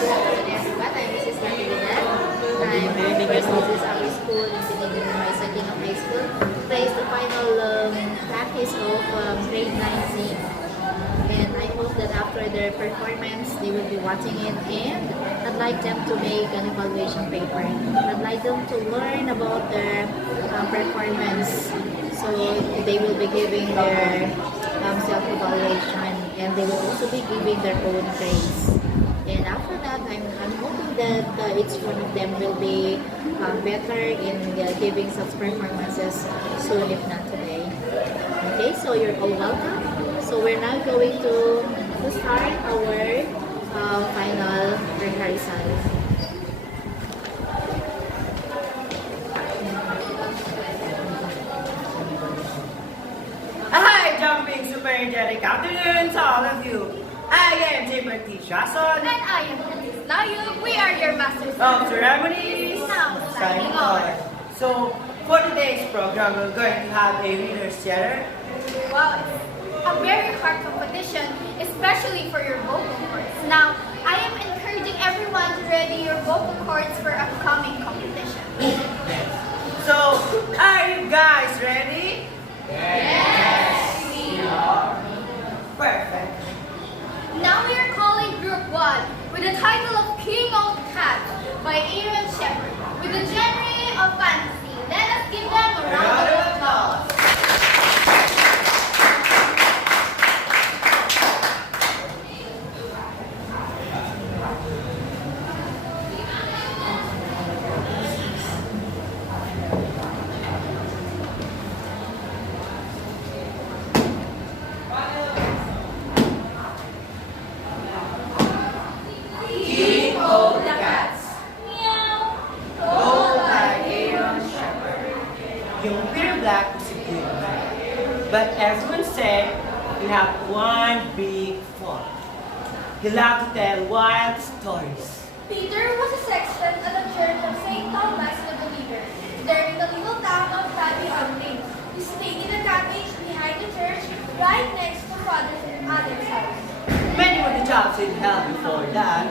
Good afternoon, everyone. I'm Mrs. Natividad. This is our school in Pinigil by Sakino High School. Today is the final practice of grade 9 Zinc. And I hope that after their performance, they will be watching it, and I'd like them to make an evaluation paper. I'd like them to learn about their performance. So they will be giving their self-evaluation, and they will also be giving their own grades. And after that, I'm hoping that each one of them will be better in giving such performances soon, if not today. Okay, so you're all welcome. So we're now going to start our final rehearsal. Hi, jumping super energetic afternoon to all of you. I am Timothy Jason. And I am Alice Layo. We are your masters Of ceremonies. Now signing on. So, for today's program, we're going to have a reader's theater. Wow, it's a very hard competition, especially for your vocal cords. Now, I am encouraging everyone to ready your vocal cords for upcoming competition. So, are you guys ready? Yes, we are. Perfect. Now we are calling Group 1 with the title of King of Cats by Aaron Shepard with the genre of fantasy. Let us give them a round of applause. King of the Cats. Meow. Told by Aaron Shepard. Yung Peter Black was a good man. But everyone said he had one big fault. He loved to tell wild stories. Peter was a sexton at the church of St. Thomas the Believer, there in the little town of Paddy Lane. He stayed in a cottage behind the church, right next to Father Adam's house. Many were the jobs he'd held before that,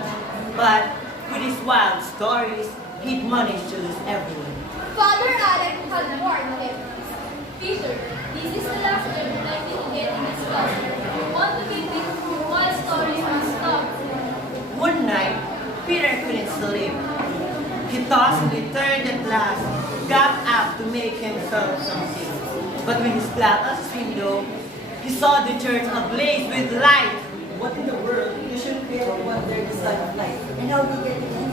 but with his wild stories, he'd managed to lose everyone. Father Adam had warned him, Peter, this is the last opportunity to get in this class. You want to get these wild stories must stop. One night, Peter couldn't sleep. He tossed and he turned at last, got up to make himself something. But when he glanced out his window, he saw the church ablaze with light. What in the world? You shouldn't be able to wonder this kind of light. And how did you get in?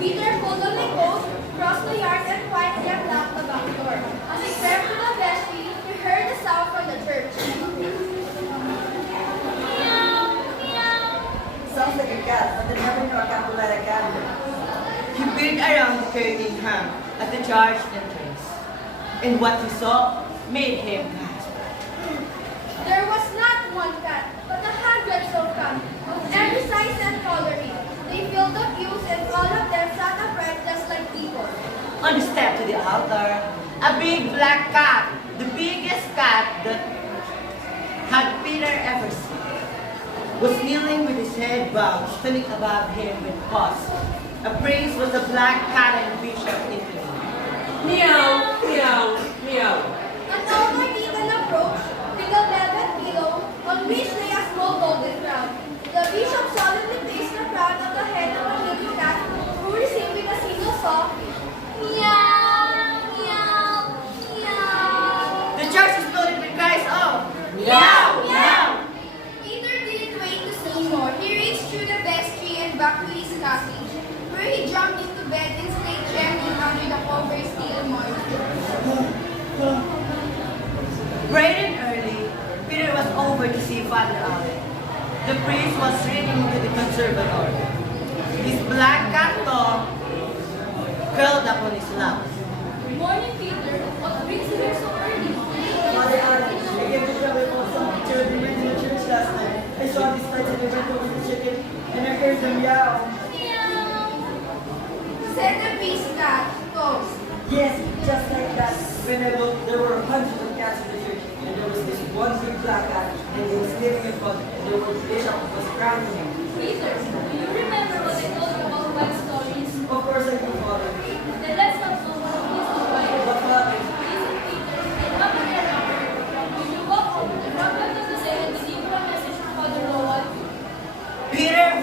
Peter pulled on the coat, crossed the yard, and quietly unlocked the back door. As he crept to the vestry, he heard a sound from the church. Meow, meow. Sounds like a cat, but I never knew a cat would let a cat. He peered around the curving hang at the church entrance, and what he saw made him gasp. There was not one cat, but hundreds of cats, of every size and coloring. They filled the pews, and all of them sat upright just like people. On the step to the altar, a big black cat, the biggest cat that had Peter ever seen, was kneeling with his head bowed, standing above him with paws. A priest was a black cat and bishop in the Meow, meow, meow. An older deacon approached with a velvet pillow on which lay a small golden crown. The bishop solemnly placed the crown on the head of a little cat who received with a single soft meow, meow, meow. The church exploded with cries of Meow, meow. Peter didn't wait to see more. He reached through the vestry and back to his cottage, where he jumped into bed and stayed trembling under the covers till morning. Bright and early, Peter was over to see Father Allen. The priest was reading into the conservatory. His black cat dog curled up on his lap. Good morning, Peter. What brings you here so early? Father Adam, I gave the brother of some picture we went to the church last night. I saw these lights and I went over the chicken and I heard them meow. Meow. Said the beast cat. Goes. Yes, just like that. When I looked, there were hundreds of cats in the church, and there was this one big black cat, and he was living in front, and there was a bishop who was crowning him. Peter, do you remember what I told you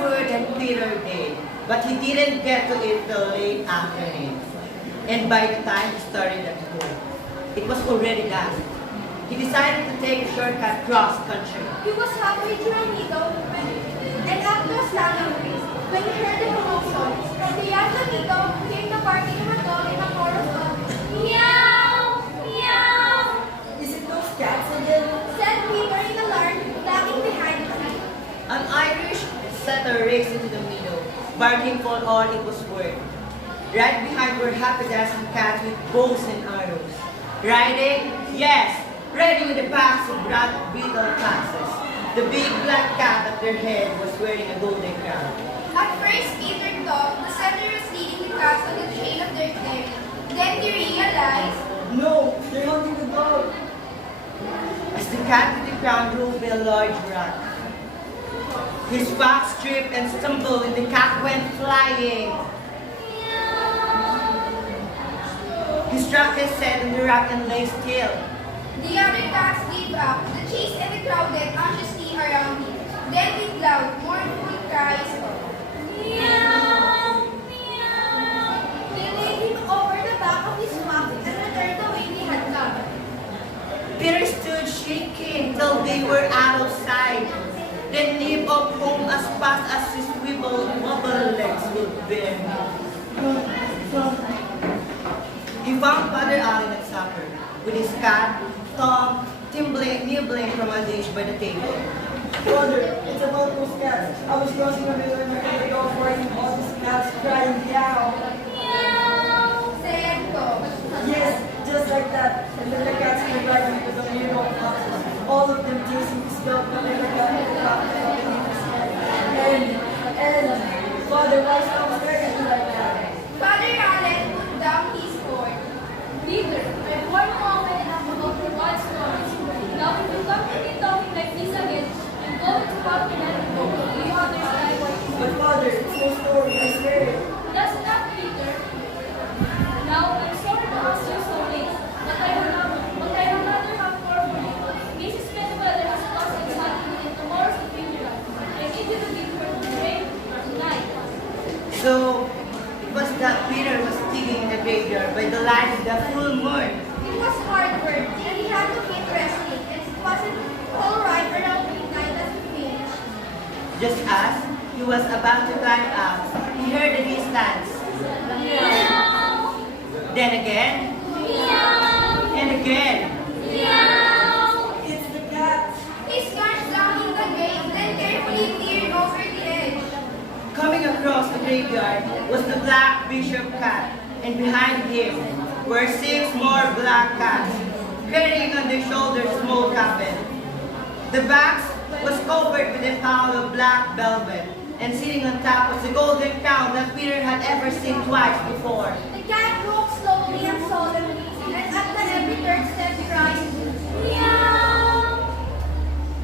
food than Peter did, but he didn't get to eat till late afternoon. And by the time he started at home, it was already dusk. He decided to take a shortcut cross country. He was halfway through a meadow and after a standing breeze, when he heard the commotion, from beyond the meadow came the barking of a dog in a chorus of meow, meow, Is it those cats again? said Peter in alarm, lagging behind the tree. An Irish setter raced into the meadow, barking for all it was worth. Right behind were half a dozen cats with bows and arrows. Riding? Yes, ready with the packs of broad beetle foxes. The big black cat at their head was wearing a golden crown. At first, Peter thought the setter was leading the cats on the trail of their ferry. Then he realized No, they're hunting the dog. As the cat with the crown drove by a large rock, his fox tripped and stumbled and the cat went flying. He struck his head on the rock and lay still. the other cats gave up the chase and they crowded anxiously around him. Then with loud, mournful cries, meow, meow, they laid him over the back of his mouth and returned the way they had come. Peter stood shaking till they were out of sight, then leaped off home as fast as his wobble legs would bear. He found Father Allen at supper, with his cat, Tom, nibbling from a dish by the table. Father, it's about those cats. I was crossing a river and I heard the dog barking, all these cats crying meow. Meow, said Tom. Yes, just like that. And then the cats came right into the meadow of foxes. All of them chasing this dog, but then the cat hit the back of his head. And, Father, why stop staring at me like that? Father Allen put down his fork. Peter, I've warned you often enough about your bad stories. Now, if you continue talking like this again, I'm going to cut your head and go. Do you understand what you But mean? Father, it's no story, I swear. That's enough, Peter. Now, I'm sorry to ask you so late, but I would rather have more for you. Mrs. Penweather has lost exactly within tomorrow's funeral. I need you to give her the grave tonight. So, it was that Peter was digging in the graveyard by the light of the full moon. It was hard work, and he had to keep resting, and it wasn't all right around midnight as we finished. Just as he was about to climb up, he heard a distance. Meow, Then again, meow, and again. meow. It's the cats. He scratched down in the grave, then carefully peered over the edge. Coming across the graveyard was the black bishop cat, and behind him were 6 more black cats, carrying on their shoulders a small coffin. The box was covered with a towel of black velvet, and sitting on top was the golden crown that Peter had ever seen twice before. The cat walked slowly and solemnly, and at the every third step cried, meow.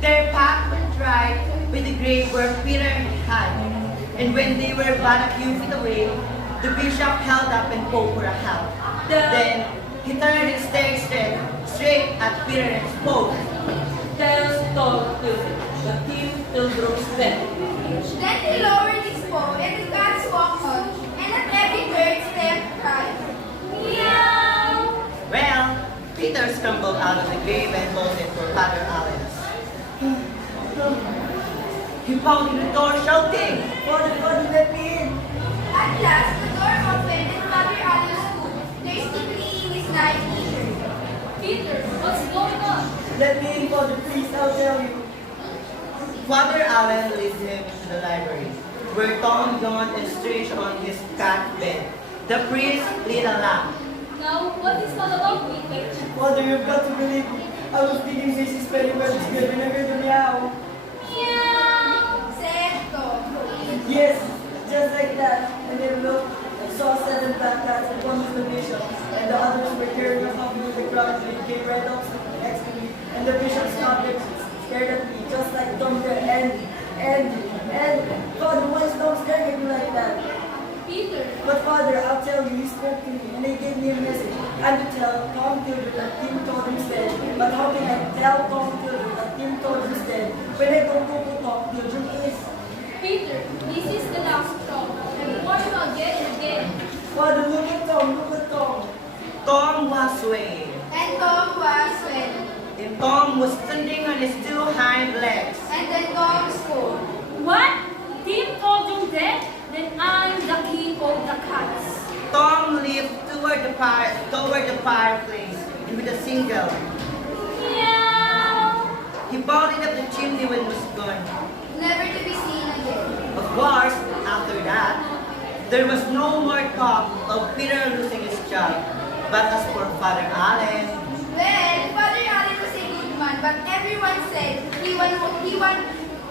Their path went right with the grave where Peter had, and when they were but a few feet away, the bishop held up and spoke for a help. Then he turned and stared straight at Peter and spoke. Tales told to the team pilgrims then. Then he lowered his paw, and the cats walked on, and at every third step cried, meow. Well, Peter stumbled out of the grave and bolted for Father Allen's. He pounded the door shouting. Father, let me in. At last, the door opened, and Father Allen stood, thirstingly in his night t-shirt. Peter, what's going on? Let me in, Father, please, I'll tell you. Father Allen led him to the library, where Tom yawned and stretched on his cat bed. The priest lit a lamp. Now, what is all about, Peter? Father, you've got to believe me. I was digging Mrs. Pennyweather's grave and I heard a meow. Meow, said Tom. Yes, just like that. And then looked and saw 7 black cats and one was the bishop. And the others were carrying a coffin with the crown and it came right up next to me. And the bishop stopped and stared at me just like Tom did. And Father, why is Tom staring at me like that? Peter, But Father, I'll tell you, he spoke to me and he gave me a message. I'm to tell Tom Tilder that Tim told him instead. But how can I tell Tom Tilder that Tim told him instead when I don't know who Tom Tilder is? Peter, this swaying, And Tom was sweating. and Tom was standing on his two hind legs. And then Tom spoke. What? Tim told you that? Then I'm the king of the cats. Tom leaped toward the fireplace, and with a single, Meow. he bounded up the chimney when it was gone. Never to be seen again. Of course, after that, there was no more talk of Peter losing his job. But as for Father Allen, Well, Father Allen was a good man, but everyone said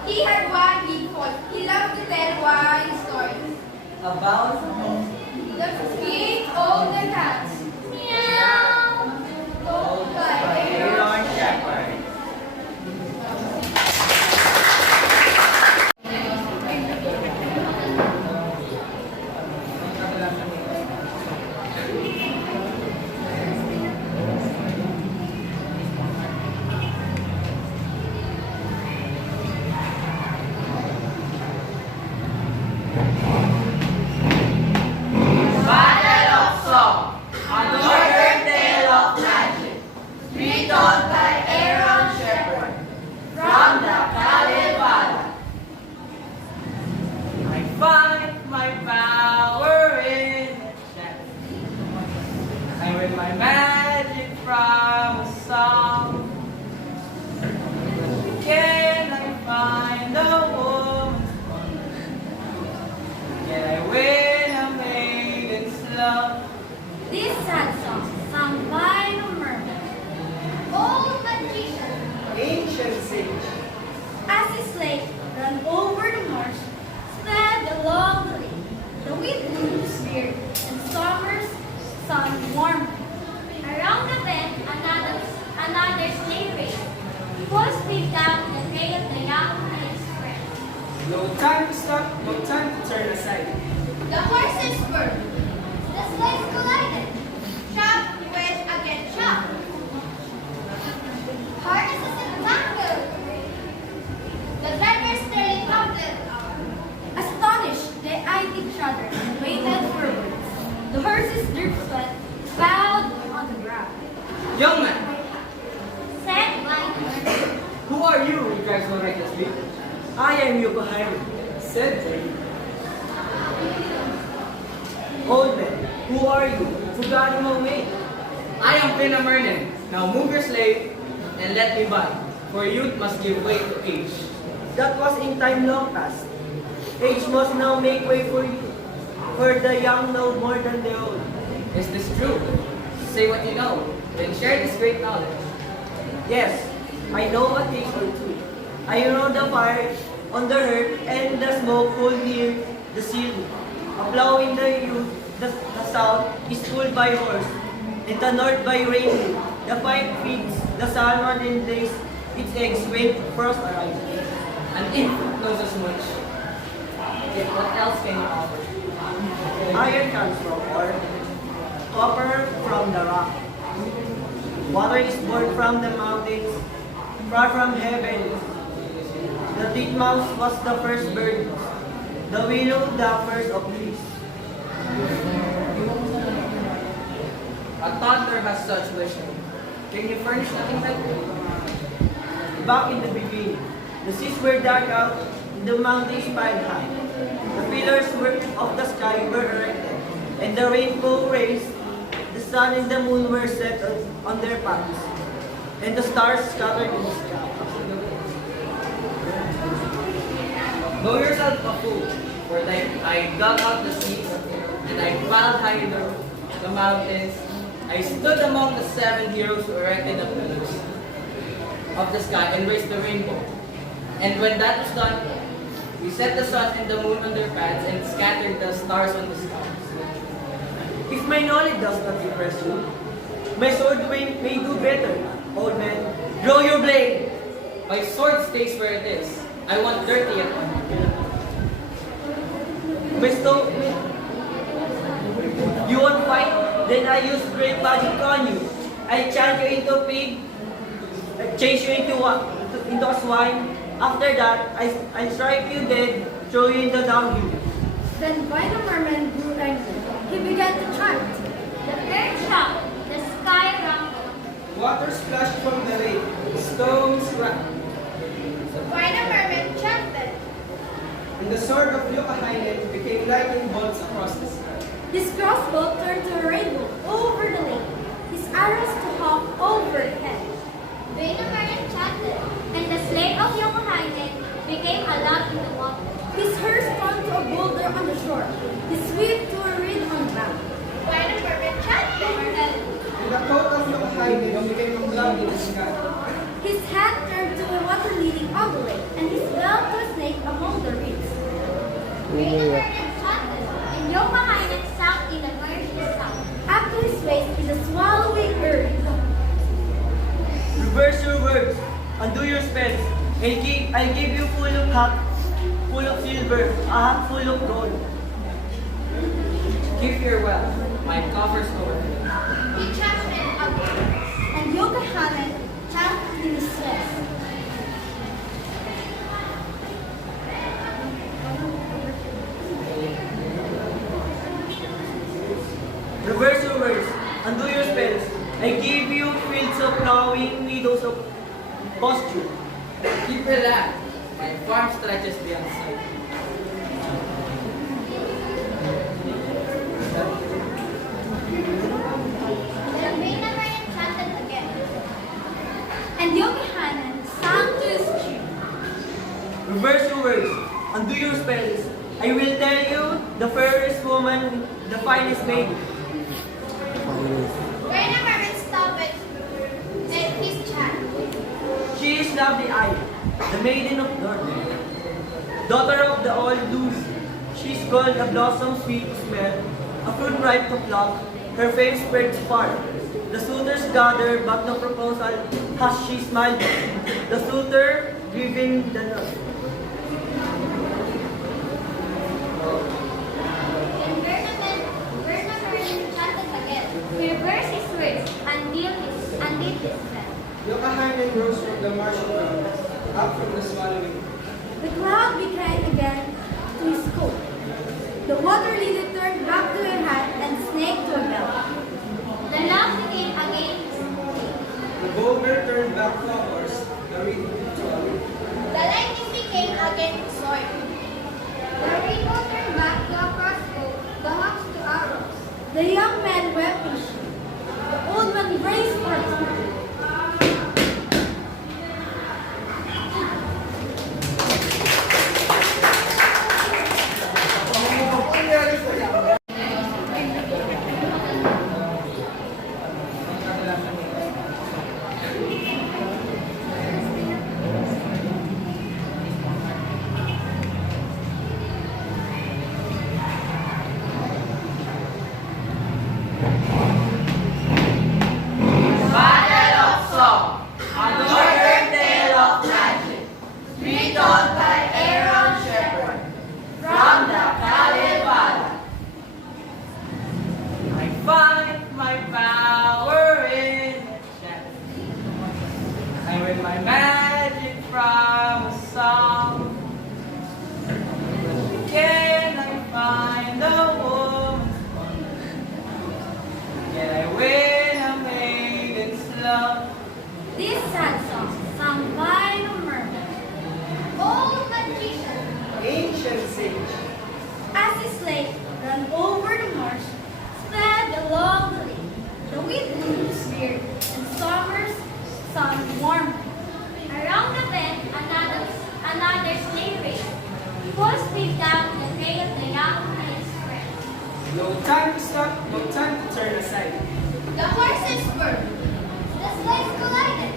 he had one big fault. He loved to tell one story. About The king of the cats. Meow. Told by Aaron. Aaron Shepherd. Battle of Song, a northern tale of magic, retold by Aaron Shepherd from the Kalevala. I find my power in the shadow. I read my magic from a song. Can I find a woman's wonder? Can I win a maiden's love? This sad song sung by the merman. Old magician. Ancient sage. As his slave ran over the marsh, sped along the lake. The wind blew his beard, and summer's sun warmed him. Around the bend, another slave raced. He was picked up and trailed the young prince's friend. No time to stop, no time to turn aside. The horses burned. The slaves collided. Chop went against chop. Harnesses entangled. The drivers nearly pounded. Astonished, they eyed each other and waited for words. The horses dripped sweat, bowed on the ground. Young man, Said blind man, who are you who drives so recklessly? I am Yokohama. Said they. Old man, who are you? Who got him away? I am Pinamernin. Now move your slave and let me by, for youth must give way to age. That was in time long past. Age must now make way for you. For the young know more than the old. Is this true? Say what you know, then share this great knowledge. Yes, I know a thing or two. I know the fire on the hearth and the smoke full near the ceiling. A plow in the youth, the south is pulled by horse, in the north by rain. The pike feeds the salmon and lays its eggs when frost arrives. An infant knows as much. Yet what else can you offer? Iron comes from ore, copper from the rock. Water is born from the mountains, far from heaven. The titmouse was the first bird, the willow the first of trees. A toddler has such wisdom. Can you furnish nothing better? Back in the beginning, the seas were dug out, the mountains piled high. The pillars of the sky were erected, and the rainbow rays, the sun and the moon were set on their paths, and the stars scattered in the sky. Know yourself a fool, for I dug out the seas, and I piled high the mountains. I stood among the 7 heroes who erected the pillars of the sky and raised the rainbow. And when that was done, we set the sun and the moon on their paths and scattered the stars on the skies. If my knowledge does not impress you, my sword may do better, old man. Draw your blade. My sword stays where it is. I want dirty at all. My stone. You want fight? Then I use great magic on you. I change you into a pig. I change you into a swine. After that, I strike you dead, throw you in the dunghill. Then by the merman grew angry. He began to chant. The earth shocked, The sky rumbled. Water splashed from the lake. Stones cracked. Why the mermaid chanted? And the sword of Youkahainen became lightning bolts across the sky. His crossbow turned to a rainbow over the lake. His arrows to hawk overhead. Wainamarine chanted, and the slate of Yokohainen became a log in the water. His horse turned to a boulder on the shore. His swift to a reed on the bank. Why the mermaid chanted? And the coat of Youkahainen became a cloud in the sky. His hat turned to a water leading on the lake, and his belt to a snake among the reeds. Wainamarine chanted, and Yokohainen sank in the noisy sound. Up to his waist is a swallowing earth. Reverse your words, undo your spells. I'll give you full of silver, a hat full of gold. Keep your wealth. My coffers overflow. He chanted again. And Yokohainen chanted in his chest. Reverse your words, undo your spells. I give you fields of plowing, meadows of pasture. Keep relaxed. My farm stretches beyond sight. The Wainamarine chanted again. And Yokohainen sang to his chief. Reverse your words, undo your spells. I will tell you, the fairest woman, the finest maiden. Wainamarine stopped his chant. She is lovely Eye, the maiden of North, daughter of the old Lucy. She is called a blossom sweet to smell, a fruit ripe to pluck. Her fame spreads far. The suitors gather, but no proposal has she smiled. The suitor grieving the nurse. And Wainamarine chanted again. He reversed his words and did his best. Youkahainen rose from the marshy ground, up from the swallowing. The cloud became again to his coat. The water lily turned back to her hat and snake to a belt. The log became again his The boulder turned back to a horse, the reed to a reed. The lightning became again his sword. The rainbow turned back to a crossbow, the hawks to arrows. The young man went fishing. The old man raced for his food. Battle of Song, a northern tale of magic, retold by Aaron Shepherd from the Kalevala. I find my power in the shadows. I win my magic from a song. Can I find a woman's wonder? Can I win a maiden's love? This sad song, sung by the mermaid, Old magician, Ancient sage, as his slate ran over the marsh, sped along the lake. The wind blew his beard, and summer's sun warmed him. around the bend, another sleigh raced. Full speed down the trail of the young and his friends. no time to stop, no time to turn aside. The horses swerved. The sleighs collided.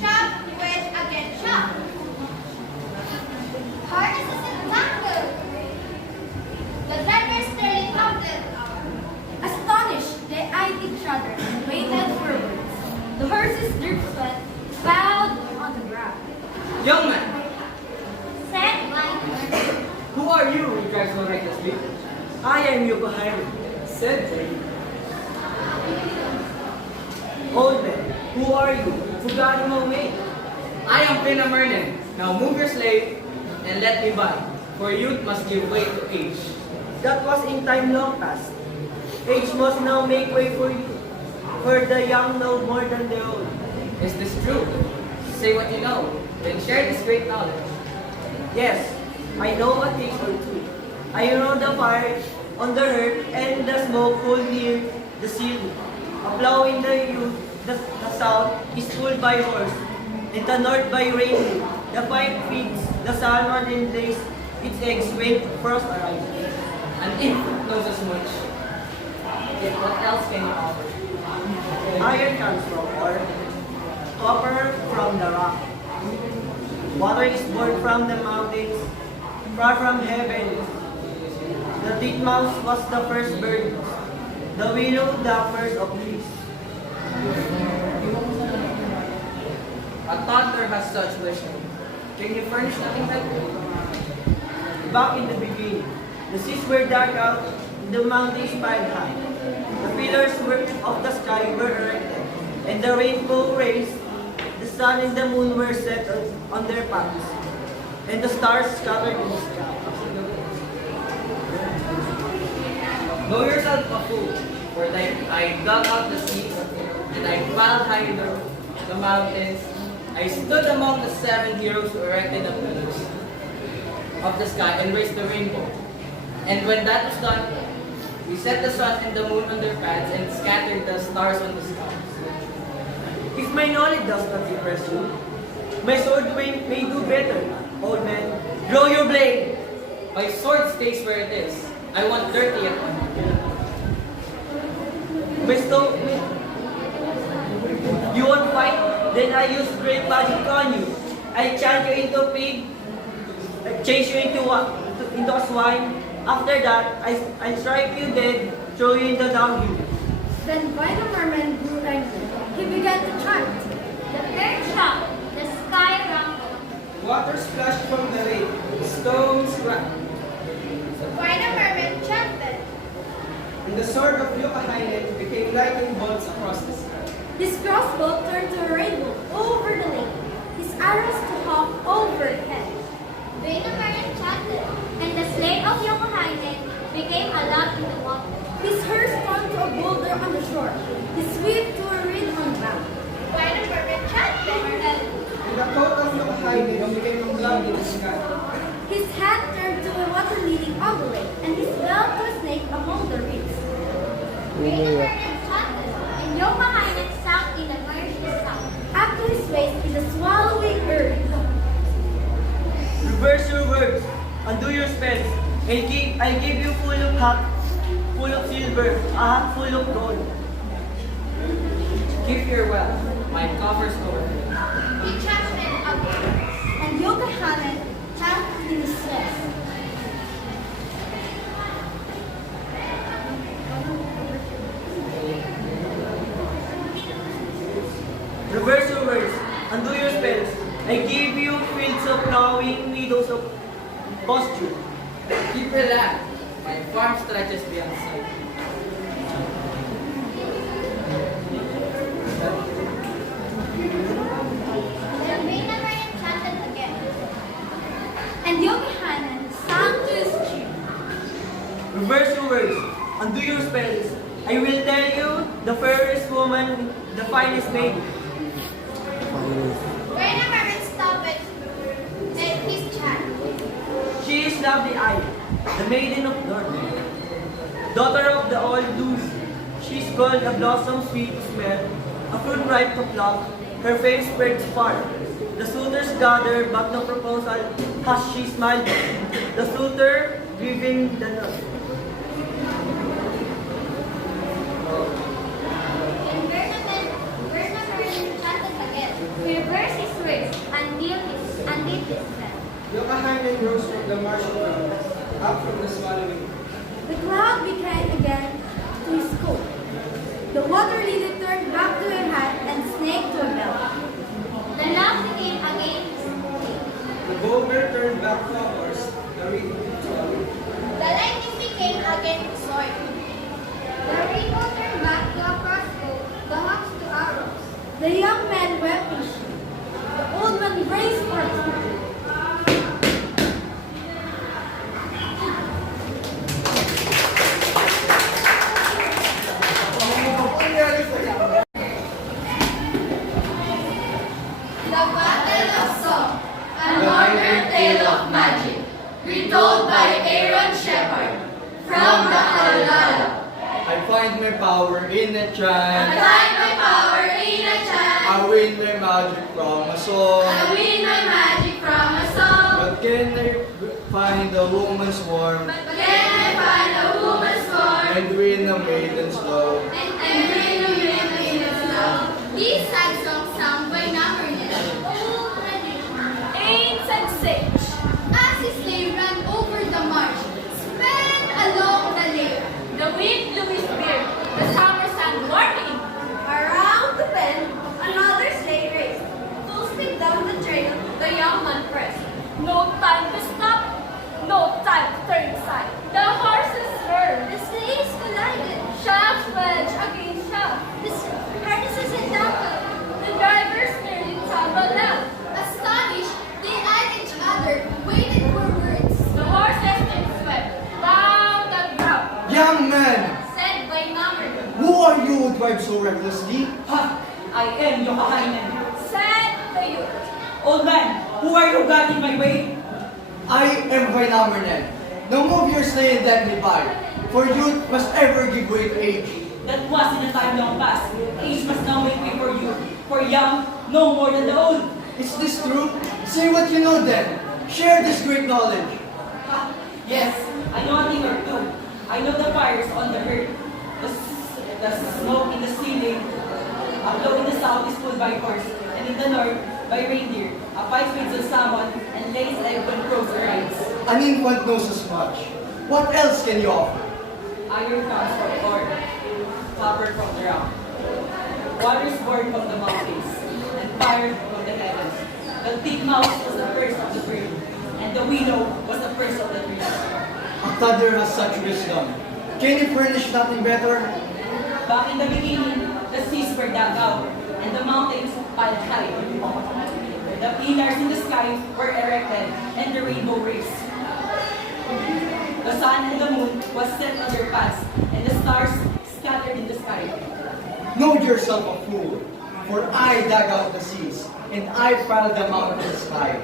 Shock wedged against shock. Harnesses entangled. The drivers nearly pounded. Astonished, they eyed each other and waited for words. The horses dripped sweat, bowed on the ground. Young man, Said Blind. who are you who drives so recklessly? I am Yokohainen, Said Drake, old man. Who are you? Who got him away? I am Wainamarine. Now move your slave and let me by, for youth must give way to age. That was in time long past. Age must now make way for you. for the young know more than the old. Is this true? Say what you know, then share this great knowledge. Yes, I know a thing or two. I know the fire on the earth and the smoke pulled near the ceiling. A plow in the youth, the south is pulled by horse, in the north by rain. The pipe feeds the salmon and lays its eggs when frost arrives. An infant knows as much. Yet what else can you offer? Iron comes from ore, copper from the rock. Water is born from the mountains, far from heaven. The titmouse was the first bird, the willow the first of trees. A toddler has such wisdom. Can you furnish nothing like that? Back in the beginning, the seas were dug out, the mountains piled high. The pillars of the sky were erected, and the rainbow rays, the sun and the moon were set on their paths, and the stars scattered in the sky. Know yourself a fool, for I dug out the seas, and I piled high the mountains. I stood among the 7 heroes who erected the pillars of the sky and raised the rainbow. And when that was done, we set the sun and the moon on their paths and scattered the stars on the skies. If my knowledge does not impress you, my sword may do better, old man. Draw your blade! My sword stays where it is. I want dirty at one. Bestow. You won't fight? Then I use great magic on you. I chant you into a pig, change you into a swine. After that, I strike you dead, throw you in the dunghill. Then by the merman grew angry. He began to chant. The earth shook, the sky rumbled. Water splashed from the lake. Stones cracked. By the merman chanted. And the sword of Yukahainen became lightning bolts across the sky. His crossbow turned to a rainbow over the lake. His arrows to hawk overhead. Wainamarjan chanted, and the slate of Yokohainen became a log in the water. His hair spun to a boulder on the shore. His swift to a reed on the ground. By the merman chanted, And the coat of Yukahainen became a cloud in the sky. His hat turned to a water lily on the lake, and his belt to a snake among the reeds. Wainamarjan chanted, and Yokohainen sank in the marshy south. Up to his waist is a swallowing earth. Reverse your words, undo your spells. I give you full of silver, a hat full of gold. Keep your wealth. My coffers overflow. He chanted again. And Yokohainen chanted in his chest. Reverse your words, undo your spells. I give you fields of plowing, meadows of pasture. Keep your land. My farm stretches beyond sight. Then Wainamarjan chanted again. And Yokohainen sang to his chief. Reverse your words, undo your spells. I will tell you the fairest woman, the finest maid. Wainamarjan stopped his chant. She is lovely Eye, the maiden of North, daughter of the old Lucy. She is called a blossom sweet to smell, a fruit ripe to pluck. Her fame spreads far. The suitors gather, but no proposal has she smiled. The suitor grieving the north. And Wainamarjan chanted again. He reversed his words until his spell. Yukahainen rose from the marshy ground, up from the swallowing. The cloud became again to his coat. The water lily turned back to her hat and snake to a belt. The log became again his tail. The boulder turned back to a horse, the reed to a reed. The lightning became again his sword. The rainbow turned back to a crossbow, the hawks to arrows. The young man wept in shame. The old man braced for his life. told by Aaron Shepherd from the Alala. I find my power in a chant. I find my power in a chant. I win my magic from a song. I win my magic from a song. But can I find a woman's warmth But can I find a woman's form and win a maiden's love? and bring a woman in its love? These sad songs sung by Namarnet, old tradition. Ain't and sage. As his sleigh ran over the marsh, sped along the lake. The wind blew his beard. The summer sun warmed him. Around the bend, another sleigh raced. Full speed down the trail, the young man pressed. No time to stop. No time to turn aside. The horses swerved. The sleighs collided. Shaft wedged against shaft. The harnesses entangled. The drivers nearly tumbled down. Astonished, they eyed each other, waited for words. The horses then swept round and round. Young man, Said by Namarnet. who are you who drive so recklessly? Ha! I am your Kahainen. Said the youth. Old man, who are you guarding my way? I am Vainamernen. Now move your sleigh and let me by, for youth must ever give way to age. That was in a time long past. Age must now make way for you. For young, no more than the old. Is this true? Say what you know then. Share this great knowledge. Ha! Yes, I know a thing or two. I know the fires on the earth. The smoke in the ceiling. A blow in the south is pulled by horse, and in the north by reindeer. A fight feeds on salmon, and lays egg when crows rides. An infant knows as much. What else can you offer? Iron comes from ore, copper from the rock. Water is born from the mountains, and fire from the heavens. The thick mouse was the first of the bird, and the willow was the first of the trees. A toddler has such wisdom. Can you furnish nothing better? Back in the beginning, the seas were dug out, and the mountains piled high. The pillars in the sky were erected, and the rainbow raised. The sun and the moon was set on their paths, and the stars scattered in the sky. Know yourself a fool, for I dug out the seas, and I piled them out in the sky.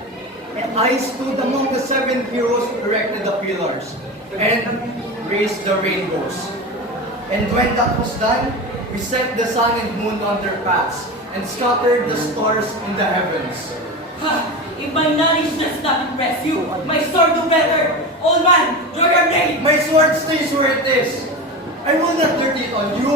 And I stood among the 7 heroes who erected the pillars, and raised the rainbows. And when that was done, we set the sun and moon on their paths, and scattered the stars in the heavens. Ha! If my knowledge does not impress you, my sword do better! Old man, draw your blade! My sword stays where it is. I will not dirty it on you.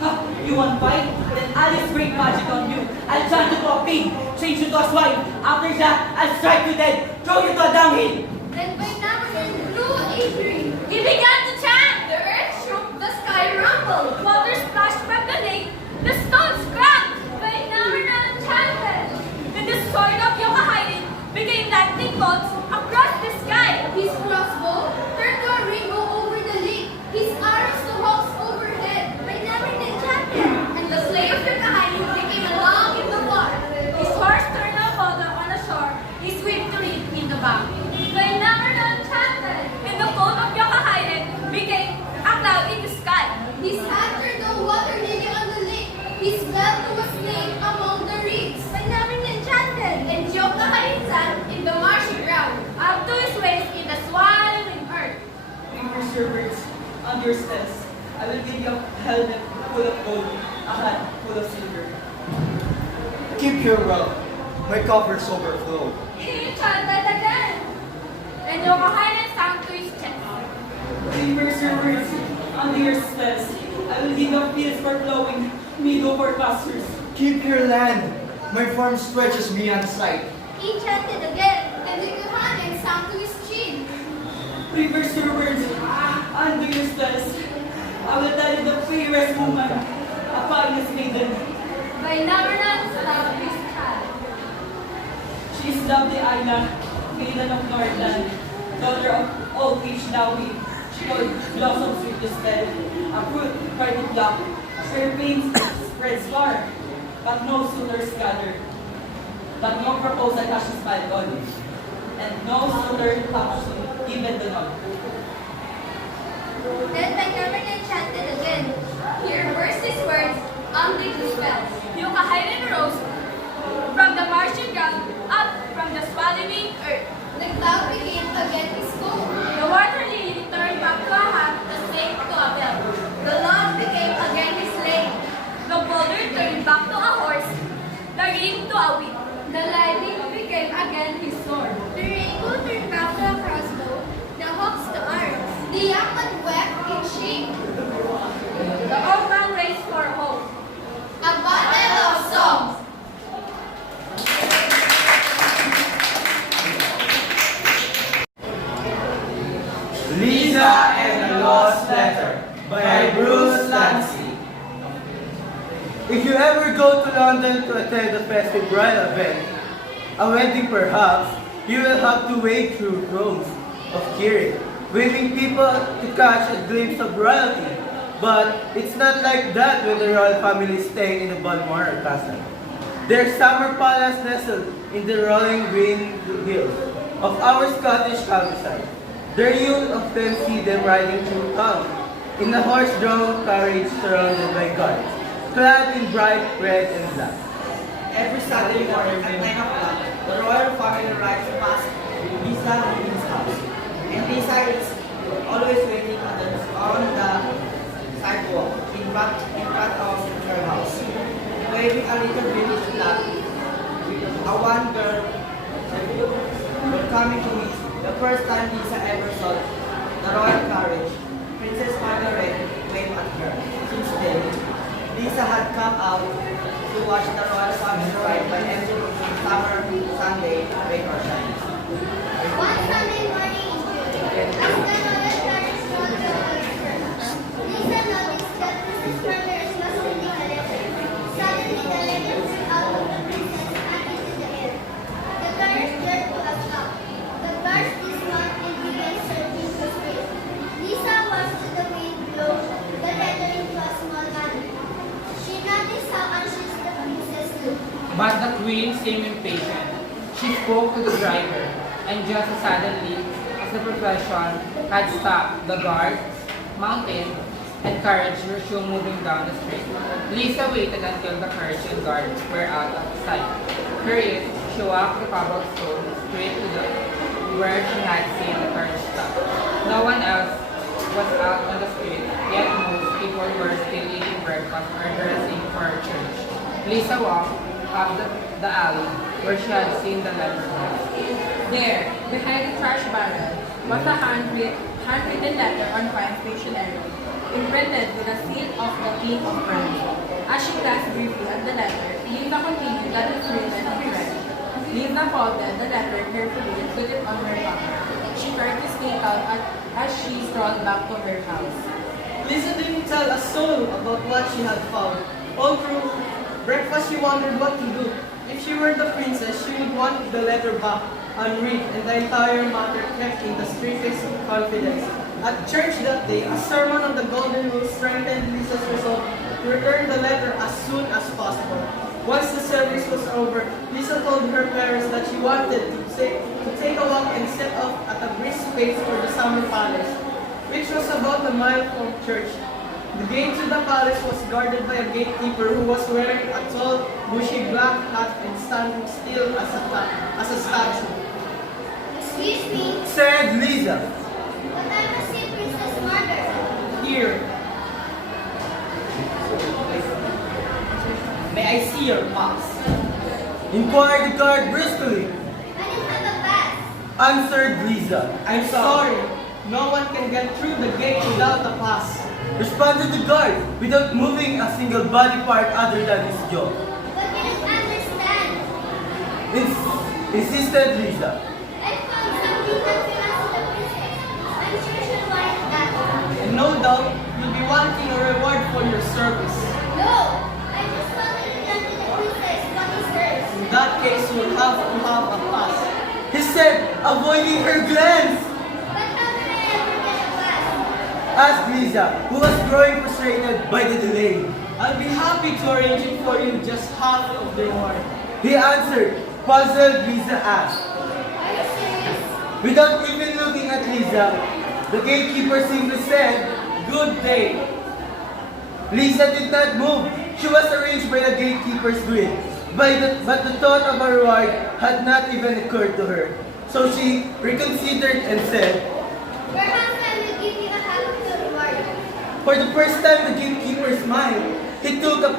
Ha! You want fight? Then I'll use great magic on you. I'll turn you to a pig, change you to a swine. After that, I'll strike you dead, throw you to a dunghill. Then by Namarnet blew a dream. He began to chant. The earth shook, the sky rumbled. Water splashed from the lake. The stones cracked. By Namarnet enchanted. And the sword of Yokahainen became lightning bolts across the sky. His crossbow turned to a rainbow over the lake. His arrows to hawks overhead. By Namarnet enchanted. And the sleigh of Yokahainen became a log in the water. His horse turned a boulder on the shore. He swam to it in the bank. By Namarnet enchanted. And the coat of Yokahainen became a cloud in the sky. His hat turned a water lily on the lake. His belt was laid among the reeds. By Namarnet enchanted. And Yokahainen sat in the marshy ground. Up to his waist in the swallowing earth. Fingers your words, on your steps. I will give you a helmet full of gold, a hat full of silver. Keep your wealth. My coffers overflow. He chanted again. And Yokahainen sank to his chest. Fingers your words, under your steps. I will give you fields for plowing, meadow for pastures. Keep your land. My farm stretches beyond sight. He chanted again, and the Yokahainen sank to his chin. Reverse your words, under your steps. I will tell you the fairest woman, a finest maiden. By Namarnet stopped his child. She is lovely Aina, maiden of Northland, daughter of old age Lawi. She called blossoms with the spell, a fruit cried with luck. Her fame spreads far, but no suitors gather. But no proposal has she smiled on, and no suitor has she given the nod. Then by Namarnet chanted again. Here burst his words, undid the spell. Yokahainen rose from the marshy ground up from the swallowing earth. The cloud became again his goal. The water lily turned back to a hat, the snake to a bell. The log became again his lane. The boulder turned back to a horse, the ring to a whip. The lightning became again his sword. The rainbow turned back to a crossbow. The hawks to arms. The yapon wept in shame. The old man raced for home. A battle of songs. Lisa and the Lost Letter by Bruce Lansing. If you ever go to London to attend a festive bridal event, a wedding perhaps, you will have to wade through rows of carriage, waiting people to catch a glimpse of royalty. But it's not like that when the royal family is staying in the Balmoral Castle. Their summer palace nestled in the rolling green hills of our Scottish countryside. There you'll often see them riding through town in a horse-drawn carriage surrounded by guards, clad in bright red and black. Every Saturday morning at 9 o'clock, the royal family rides past Lisa Living's house. And Lisa is always waiting on the sidewalk in front of her house, waving a little British flag. A one girl were coming to meet the first time Lisa ever saw the royal carriage. Princess Margaret waved at her. Since then, Lisa had come out to watch the royal family ride by every summer, Sunday, rain or shine. One Sunday morning in June, as the royal carriage rolled towards her, Lisa noticed that Mrs. Margaret was reading a letter. Suddenly, the letter flew out of the princess and into the air. The carriage jerked to a stop. The guards dismounted and began searching for space. Lisa watched the wind blow the letter into a small bundle. She noticed how anxious the princess looked. But the queen seemed impatient. She spoke to the driver, and just as suddenly as the procession had stopped, the guards, mounted, and carriage resumed moving down the street. Lisa waited until the carriage and guards were out of sight. Curious, she walked the cobblestone straight to where she had seen the carriage stop. No one else was out on the street, yet most people were still eating breakfast or dressing for church. Lisa walked up the alley where she had seen the letter. There, behind the trash barrel, was a handwritten letter on fine stationery, imprinted with a seal of the King of France. As she glanced briefly at the letter, Lisa continued that it was written and read. Lisa folded the letter carefully and put it on her pocket. She tried to stay calm as she strolled back to her house. Lisa didn't tell a soul about what she had found. All through breakfast, she wondered what to do. If she were the princess, she would want the letter back, unread, and the entire matter kept in the strictest confidence. At church that day, a sermon on the Golden Rule strengthened Lisa's resolve to return the letter as soon as possible. Once the service was over, Lisa told her parents that she wanted to take a walk and set off at a brisk pace for the summer palace, which was about a mile from church. The gate to the palace was guarded by a gatekeeper who was wearing a tall, bushy black hat and standing still as a statue. Excuse me, Said Lisa. but I must see Princess Margaret. Here, may I see your pass? Inquired the guard briskly. I didn't have a pass. Answered Lisa. I'm sorry, no one can get through the gate without a pass. Responded the guard without moving a single body part other than his jaw. But you don't understand. Insisted Lisa. I found something that belongs to the princess. I'm sure she'll like that. And no doubt, you'll be wanting a reward for your service. No, I just wanted to get to the princess what is hers. In that case, you'll have to have a pass. He said, avoiding her glance. But how can I ever get a pass? Asked Lisa, who was growing frustrated by the delay. I'll be happy to arrange it for you just half of the reward. He answered. Puzzled, Lisa asked. Are you serious? Without even looking at Lisa, the gatekeeper simply said, "Good day." Lisa did not move. She was arranged by the gatekeeper's grin. But the thought of a reward had not even occurred to her. So she reconsidered and said, Perhaps I will give you a handsome reward. for the first time the gatekeeper smiled. He took a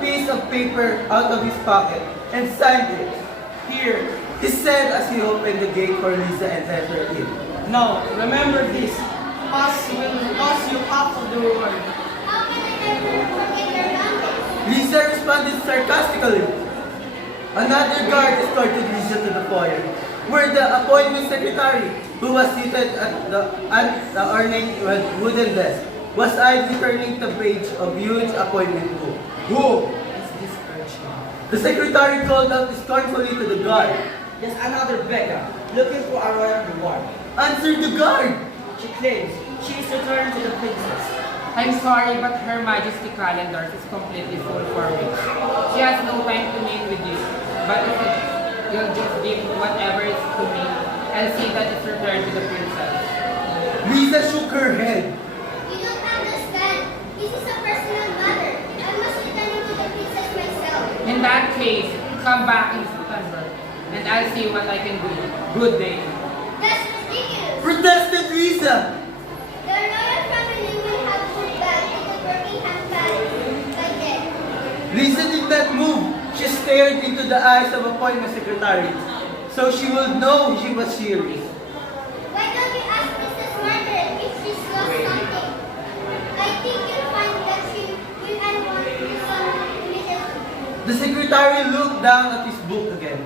piece of paper out of his pocket and signed it. Here, he said as he opened the gate for Lisa and let her in. Now, remember this. Pass will cost you half of the reward. How can I ever forget your language? Lisa responded sarcastically. Another guard escorted Lisa to the foyer, where the appointment secretary, who was seated at the ornate wooden desk, was idly turning the page of huge appointment book. Who is this urchin? The secretary called out scornfully to the guard. Just another beggar looking for a royal reward. Answer the guard! She claims she is returned to the princess. I'm sorry, but Her Majesty calendar is completely full for weeks. She has no time to meet with you. But if you'll just give whatever is to me, I'll see that it's returned to the princess. Lisa shook her head. You don't understand. This is a personal matter. I must return it to the princess myself. In that case, come back in September, and I'll see what I can do. Good day. That's ridiculous. Protested Lisa. The royal family will have moved back to the Birmingham Palace by then. Lisa did not move. She stared into the eyes of appointment secretary, so she would know she was serious. Why don't you ask Mrs. Margaret if she's lost something? I think you'll find that she will want some immediately. The secretary looked down at his book again.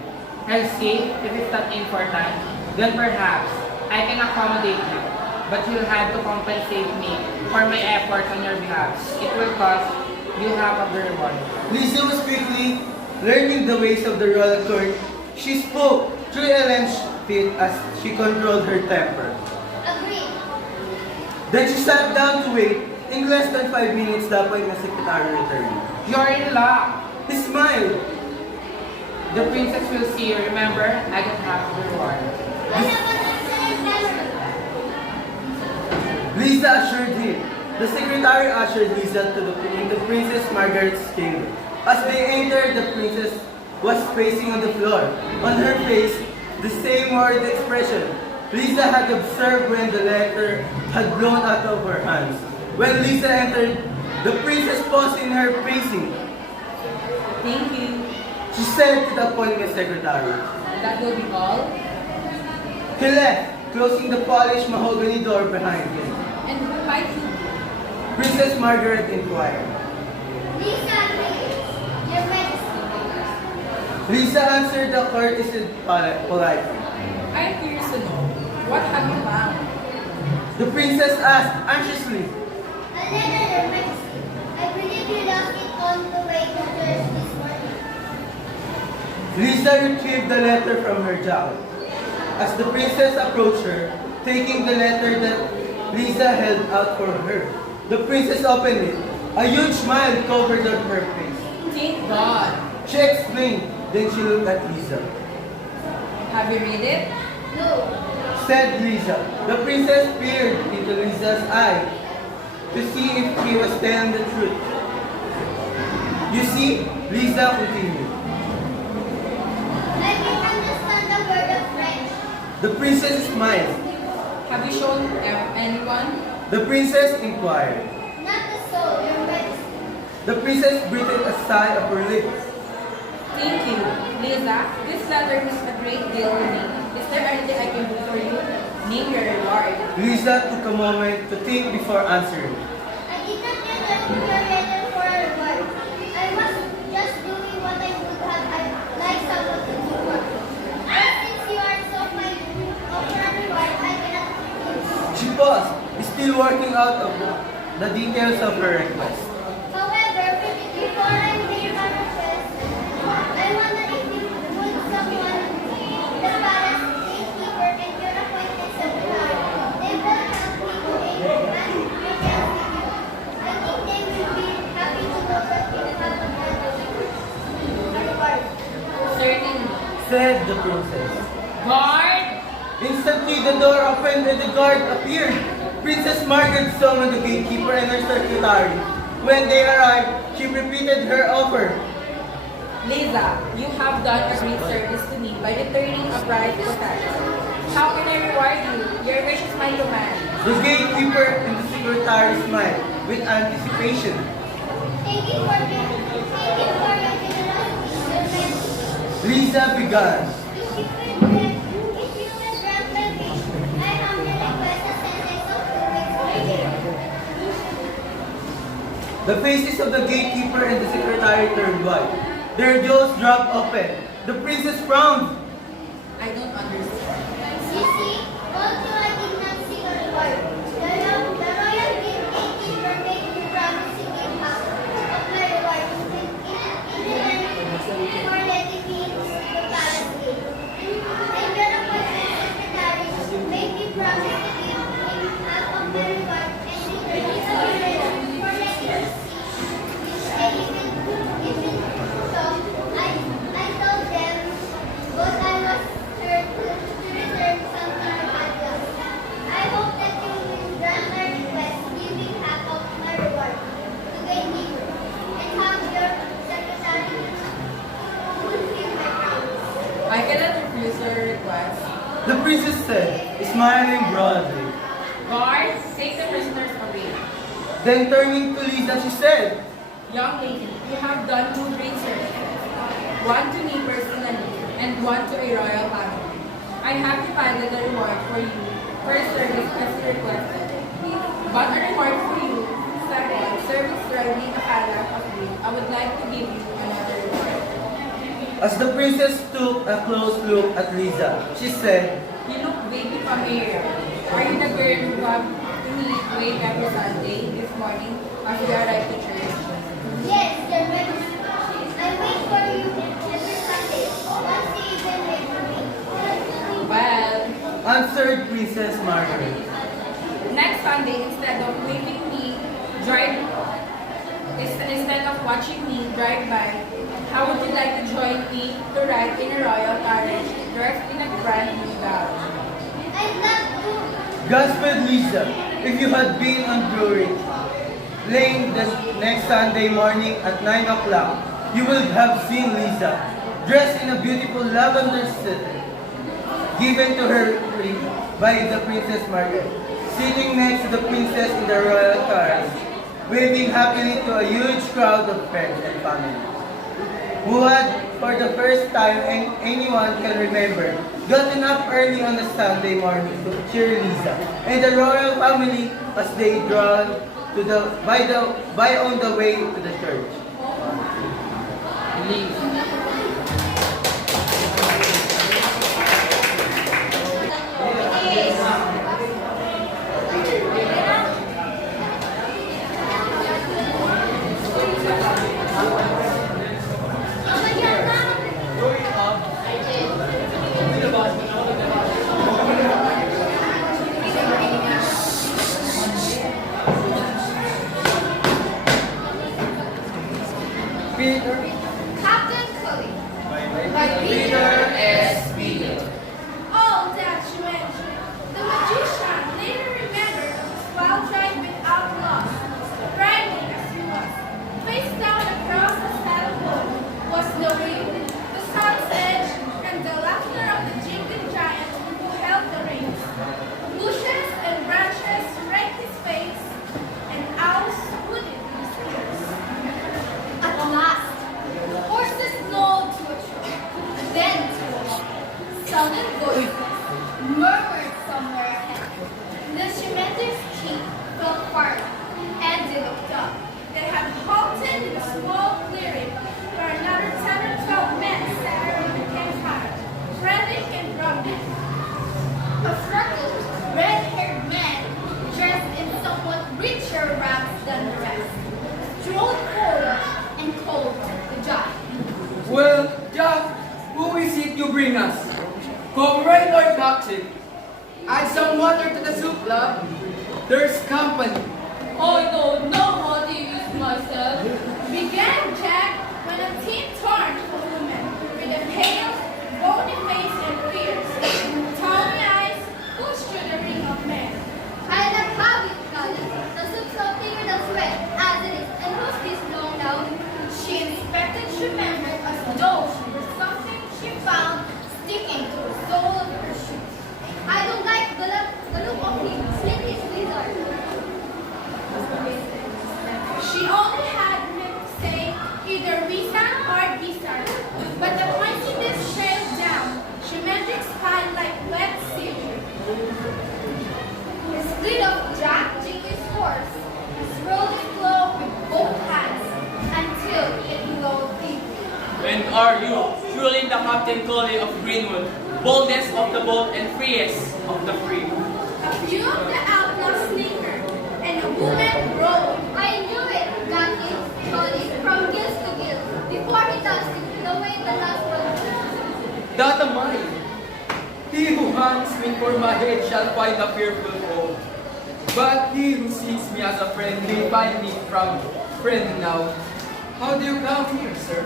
I'll see if it's not important. Then perhaps I can accommodate you, but you'll have to compensate me for my efforts on your behalf. It will cost you half of the reward. Lisa was quickly learning the ways of the royal court. She spoke through a lens fit as she controlled her temper. Agreed. Then she sat down to wait. In less than 5 minutes, the appointment secretary returned. You're in luck. He smiled. The princess will see you. Remember, I can have the reward. I have an excellent memory. Lisa assured him. The secretary ushered Lisa into Princess Margaret's chamber. As they entered, the princess was facing on the floor. On her face, the same worried expression Lisa had observed when the letter had blown out of her hands. When Lisa entered, the princess paused in her pacing. Thank you. She said to the appointment secretary. That will be all. He left, closing the polished mahogany door behind him. And who might you be? Princess Margaret inquired. Lisa, please. Your Majesty. Lisa answered the courtesy politely. I'm curious to know, what have you found? The princess asked anxiously. A letter, Your Majesty. I believe you lost it on the way to church this morning. Lisa retrieved the letter from her jacket. As the princess approached her, taking the letter that Lisa held out for her, the princess opened it. A huge smile covered up her face. Thank God. She explained, then she looked at Lisa. Have you read it? No. Said Lisa. The princess peered into Lisa's eye to see if he was telling the truth. You see, Lisa continued. I can understand the word of French. The princess smiled. Have you shown anyone? The princess inquired. Not so, Your Majesty. The princess breathed a sigh of relief. Thank you. Lisa, this letter means a great deal to me. Is there anything I can do for you? Name your reward. Lisa took a moment to think before answering. I did not get your letter for a reward. I was just doing what I would have liked someone to do for me. And since you are so kind of a reward, I cannot refuse. She paused, still working out of the details of her request. However, before I made my request, I wonder if you would someone, the palace gatekeeper and your appointment secretary, they both help me to aid and prepare with you. I think they will be happy to know that you have a reward. Certainly. Said the princess. Guard! Instantly the door opened and the guard appeared. Princess Margaret summoned the gatekeeper and her secretary. When they arrived, she repeated her offer. Lisa, you have done a great service to me. by returning a prize possession. How can I reward you? Your wish is my command. The gatekeeper and the secretary smiled with anticipation. Thank you for your generosity, Your Majesty. Lisa began. If you will grant my wish, I humbly request a sentence of 2 weeks per year. The faces of the gatekeeper and the secretary turned white. Their jaws dropped open. The princess frowned. I don't understand. You see, although I did not see your reward, the royal gatekeeper made me promise to give half of my reward in return for letting me into the palace gate. And your appointed secretary made me promise to give him half of the reward and return his appearance for letting me see. And even so, I told them what I was hurt to return something fabulous. I hope that you will grant my request, giving half of my reward to gatekeeper, and have your secretary fulfill my promise. I cannot refuse your request. The princess said, smiling broadly. Guards, take the prisoners away. Then turning to Lisa, she said, Young lady, you have done 2 great services. One to me personally, and one to a royal family. I have divided the reward for you, first service as you requested. But a reward for you, second, service driving a paddock of green. I would like to give you another reward. as the princess took a close look at Lisa, she said, You look baby familiar. Are you the girl who have to meet wake every Sunday this morning as we arrive to church? Yes, Your Majesty. I wait for you every Sunday. Once you even wait for me. Well, answered Princess Margaret. next Sunday, instead of watching me drive by, how would you like to join me to ride in a royal carriage dressed in a brand new gown? I'd love to. Gasped Lisa, if you had been on Drury Lane the next Sunday morning at 9 o'clock, you would have seen Lisa, dressed in a beautiful lavender sweater, given to her by the Princess Margaret, sitting next to the princess in the royal carriage, waving happily to a huge crowd of friends and family, who had, for the first time anyone can remember, gotten up early on a Sunday morning to cheer Lisa and the royal family as they drawn to by on the way to the church. Leave. Captain Cully. Peter S. Peter. Oh, that you mentioned. The magician later remembered of his wild ride without loss. Riding as he was, face down across the saddle boat was the wind, the sun's edge, and the laughter of the jingling giant who held the reins. Bushes and branches raked his face, and owls hooded his ears. At last, the horses gnawed to a trot, then to a walk. Sounded voices murmured somewhere ahead. The Shemeter's chief felt farther, and they looked up. They had halted in a small clearing where another 10 or 12 men sat around the campfire, frantic and grumbling. A freckled, red-haired man, dressed in somewhat richer rags than the rest, strode forward and told the giant. Well, Jack, who is it you bring us? Cooperate or toxic? Add some water to the soup, love. There's company. I don't know how to use myself. Began Jack when a thin tart woman with a pale, bony face and fierce, tawny eyes pushed through the ring of men. I like how you got it. The soup's so thicker than sweat, as it is, and who's this long now? She inspected Shemender as though she were something she found Rid of Jack Jimmy's horse. Roll it slow with both hands until it flowed deeply. When are you? Truly the Captain Coley of Greenwood, boldest of the bold and freest of the free. A few of the outlaws snickered, and a woman roared. I knew it, got it, Tony, from gills to gills, before he touched it the way the last one did. That am I. He who hangs me for my head shall find a fearful foe. But he who sees me as a friend may find me from friend now. How do you come here, sir?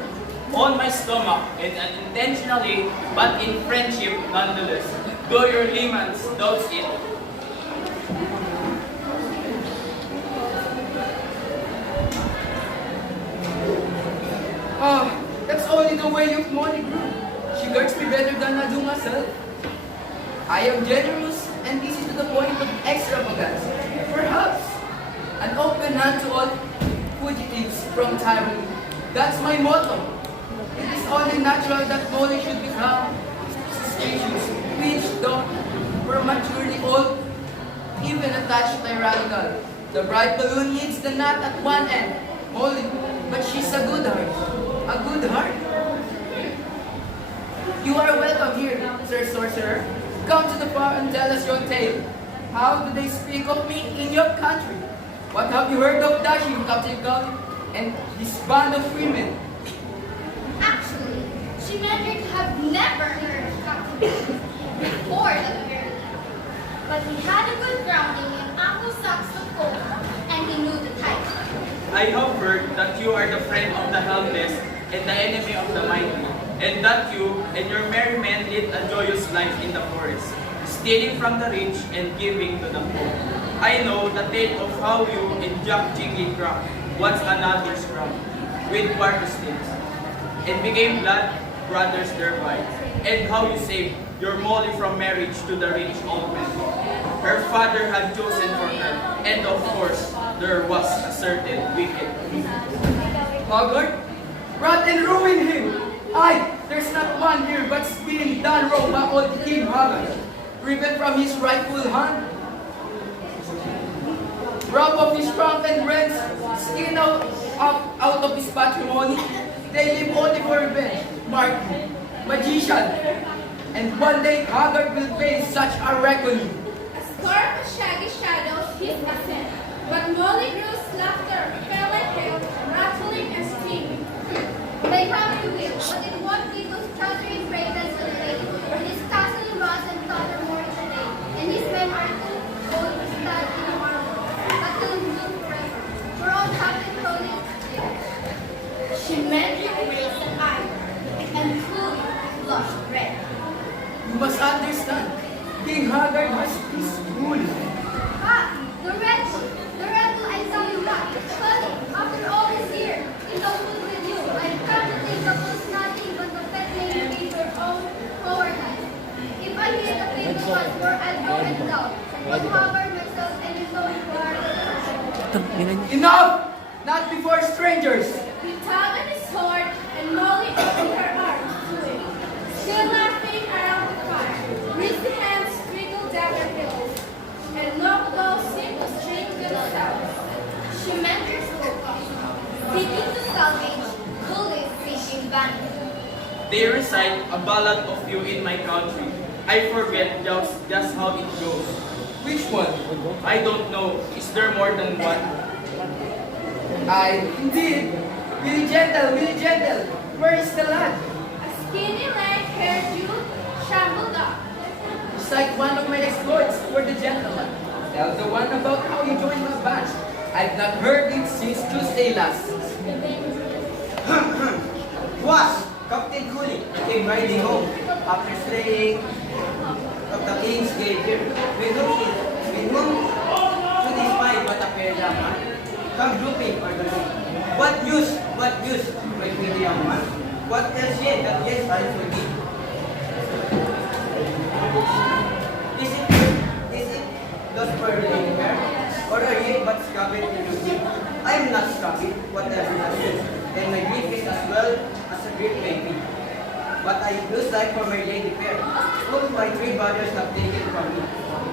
On my stomach, and unintentionally, but in friendship nonetheless. Though your layman doubts it. Ah, that's only the way of Molly grew. She guards me better than I do myself. I am generous, and this is to the point of extravagance. Perhaps an open hand to all fugitives from tyranny. That's my motto. It is only natural that Molly should become suspicious, which, though prematurely old, even a touch tyrannical. The bright balloon needs the knot at one end, Molly, but she's a good heart. A good heart. You are welcome here, Sir Sorcerer. Come to the bar and tell us your tale. How do they speak of me in your country? What have you heard of Dashing, Captain Gully, and this band of women? Actually, she Medrick have never heard of Captain Gully before the very least. But he had a good grounding in Anglo-Saxon culture, and he knew the type. I have heard that you are the friend of the helpless and the enemy of the mighty, and that you and your merry men lead a joyous life in the forest, stealing from the rich and giving to the poor. I know the tale of how you and Jack Jingley cracked once another's crown with barter sticks, and became blood brothers thereby, and how you saved your Molly from marriage to the rich old man her father had chosen for her, and of course, there was a certain wicked Hoggard, rot and ruin him! Aye, there's not one here but's been done wrong by old King Hoggard, riven from his rightful hand, robbed of his crown and rents, skinned out of his patrimony. They live only for revenge, mark me, magician. And one day Hoggard will pay such a reckoning. A scarf of shaggy shadows hid ascent, but Molly Drew's laughter fell like hail, rattling and steaming. They have to will, but it won't be those chattering ravens of the day, and his castle rods and thunder more today, and his men are too old to stand in the marble, but to live forever. For all Captain Crowley She Medrick raised an eye, and truly blushed red. You must understand, King Hoggard has his rule. Ah, the red bull! The red bull I saw you back. Funny, after all this year, in the wood with you, I've come to think the bull's nothing but the pet name in your own cowardice. If I hear the pain of once more, I'll go and doubt. But however myself and you know you are. Enough! Not before strangers! He tugged at his sword, and Molly opened her arms to him. Still laughing around the fire, greasy hands striggled down her pillows, and long clothes seemed to string to themselves. She Medrick spoke up. Seeking to salvage, bullies seeking vanity. They recite a ballad of you in my country. I forget just how it goes. Which one? I don't know. Is there more than one? Indeed. Willie Gentle, where is the lad? A skinny, lank-haired youth shambled up. Recite one of my exploits for the gentleman. Tell the one about how you joined my band. I've not heard it since Tuesday last. Was Captain Cooley came riding home after slaying of the king's gate here. With whom should he spy but a fair young man? Come grouping or the room. What news, my pretty young man? What else yet that yes I forgive? Is it those pearly hair? Or are ye but scabbard to you? I am not scabbard, whatever that is. And my grief is as well as a grief may be. But I lose life for my lady fair, whom my three brothers have taken from me.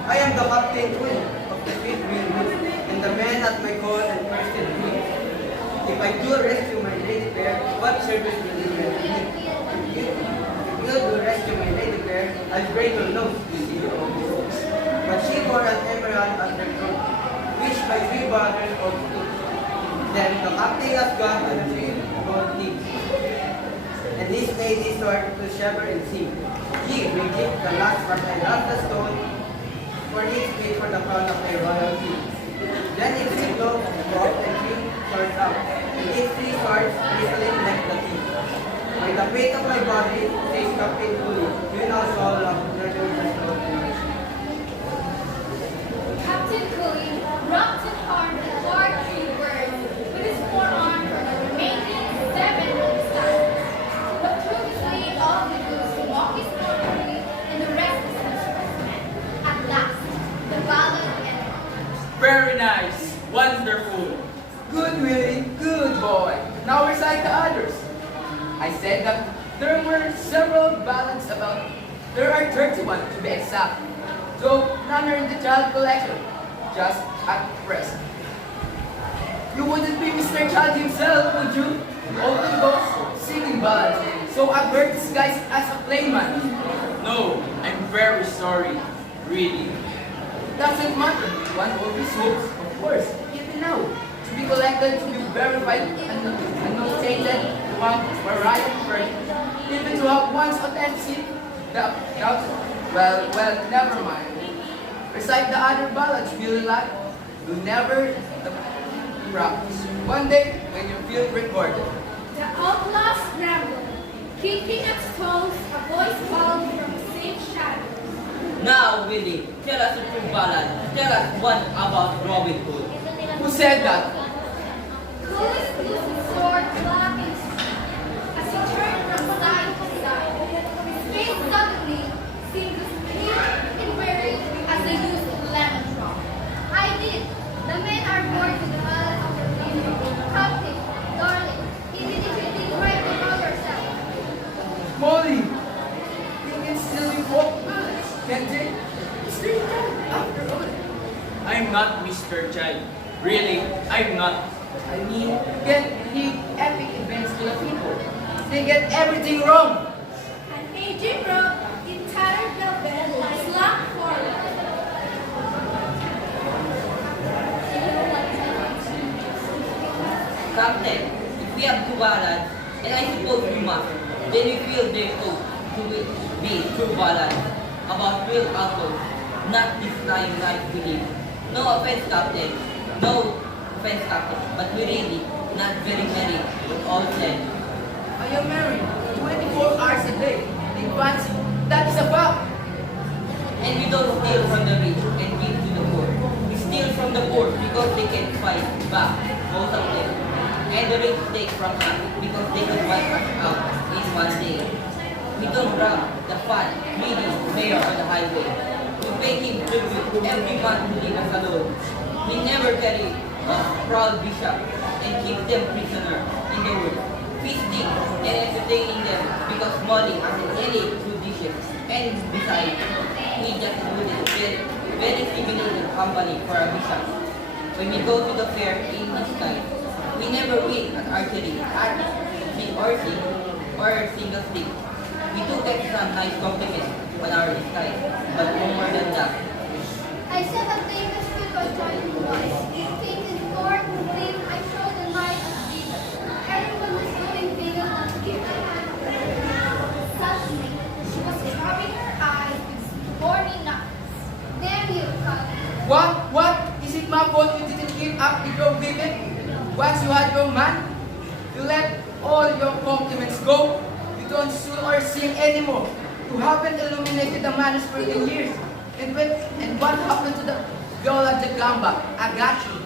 I am the captain queen of the I do rescue my lady bear, what service will you render me? If you do rescue my lady bear, I'll break her nose to see your own results. But she wore an emerald on her throat, which my three brothers all took. Then the captain has got a three gold thieves, and his lady sword to shiver and sing. Ye reject the last but I love the stone, for each paid for the crown of my royalty. Then it signal brought the three swords out, and its three swords bristling like the teeth. By the weight of my body, says Captain Cooley, you now saw love, murder, and Captain Cooley wrapped in horn and hard three words with his forearm for the remaining 7 stars. But through his lead all the goose to mock his story and the rest is men. At last, the ballad ended. Very nice. Wonderful. Good, Willie. Good boy. Now recite the others. I said that there were several ballads about. There are 31 to be exact. Though none are in the child collection. Just at present. You wouldn't be Mr. Child himself, would you? He often goes singing ballads, so I've heard disguised as a playman. No, I'm very sorry. Really. Doesn't matter. One always hopes, of course, even now, to be collected, to be verified, and annotated from variety first, even to have one's authenticity. Well, never mind. Recite the other ballads, Billy Lad. You never practice. One day, when you feel recorded. The outlaws grumbled. Kicking at stones, a voice called from the same shadow. Now, Willie, tell us a true ballad. Tell us one about Robin Hood. Who said that? Cooley's loose sword flapping as he turned from side to side. His face suddenly seemed as clear and weary as the use of lemon drop. I did. The men are bored with the ballad of the people. Captain, darling, even if you did right about yourself. Molly! You can still be folk ballads, can't they? Mr. Child, after all. I'm not Mr. Child. Really, I'm not. I mean, get the epic events to the people. They get everything wrong. An aging robe in tattered velvet slapped forward. Captain, if we have two ballads, and I suppose we must, then we feel there to be true ballads about real outlaws, not this lying life we live. No offense, Captain. No offense, Captain. But we really not very married with all said. I am married 24 hours a day. In fancy, that is a fact. And we don't steal from the rich and give to the poor. We steal from the poor because they can fight back, most of them. And the rich take from us because they can wipe us out in one day. We don't rob the fat, greedy mayor on the highway. We pay him tribute every month to leave us alone. We never carry a proud bishop and keep them prisoner in the woods, feasting and entertaining them because money isn't any tradition. And besides, we just included very stimulating company for our bishop. When we go to the fair in this time, we never win at archery, or single stick. We do get some nice compliments on our disguise, but no more than that. I said a famous people joining voice. King in court, clean, I showed the light of Jesus. Everyone was doing bigger than give my hand of her. Suddenly, she was rubbing her eyes with horny knuckles. Damn you, Cully. What? Is it my fault you didn't give up the your vivid? Once you had your man, you let all your compliments go. You don't sue or sing anymore. You haven't illuminated the manuscript in years. And what happened to the Viola de Gamba? I got you.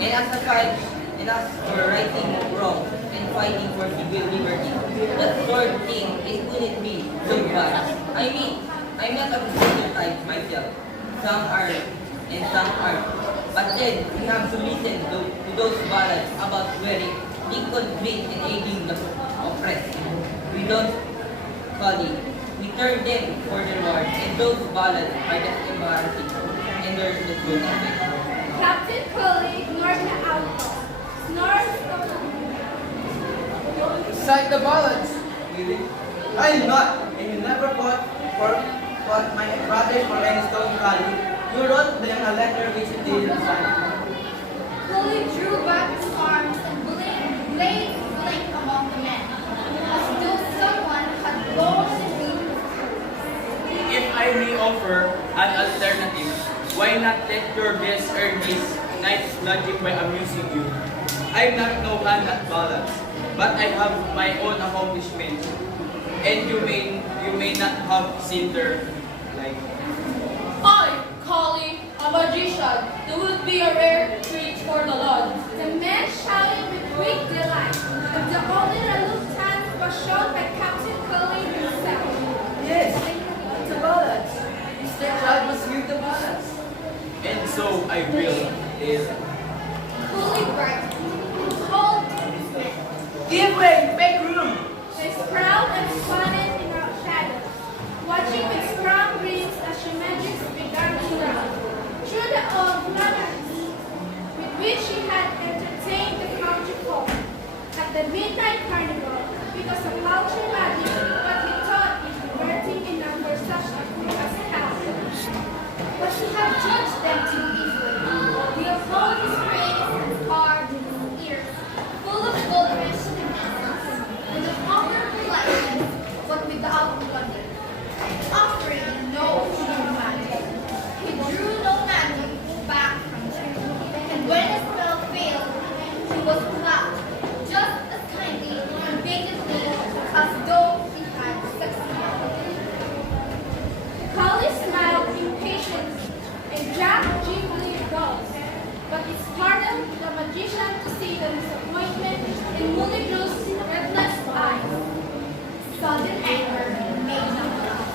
And as a child, and as for righting wrong and fighting for civil liberty, that sort of thing it wouldn't be so bad. I mean, I'm not a stereotype myself. Some are and some aren't. But then we have to listen to those ballads about wearing Lincoln green and aiding the oppressed. We don't call it. We turn them for the Lord, and those ballads are just embarrassing, and there's the truth of it. Captain Curly ignored the outlaw. Snores Recite the ballads. I am not, and you never fought my brothers for any stone value. You wrote them a letter which you didn't sign. Curly drew back his arms and blades blinked among the men, as though someone had blown the wind. If I may offer an alternative, why not let your guests earn this night's lodging by amusing you? I'm not no hand at ballads, but I have my own accomplishments, and you may not have seen their like. I, Collie, a magician, that would be a rare treat for the Lord. The men shouted with great delight, but the only reluctance was shown by Captain Curly himself. Yes, the ballads. Mr. Cloud must read the ballads. And so I will. Curly brightened. Hold his men. Give way, make room. They sprawled and squatted in our shadows, watching with strong breeze as she magics began to run through the old lanterns with which she had entertained the country folk at the midnight carnival because of paltry magic what he thought it diverting enough for such a fool as hell. But she had judged them too easily. The opponent's praise and carved in his ears, full of goldfish and essence, with a proper politeness, but without blunder, offering no true magic. He drew no magic back from him, and when the spell failed, he was clapped just as kindly and vacantly as though he had succeeded. Collie smiled impatiently, and Jack gently rose, but it startled the magician to see the disappointment in Mulligru's redless eyes. Sudden anger made him laugh.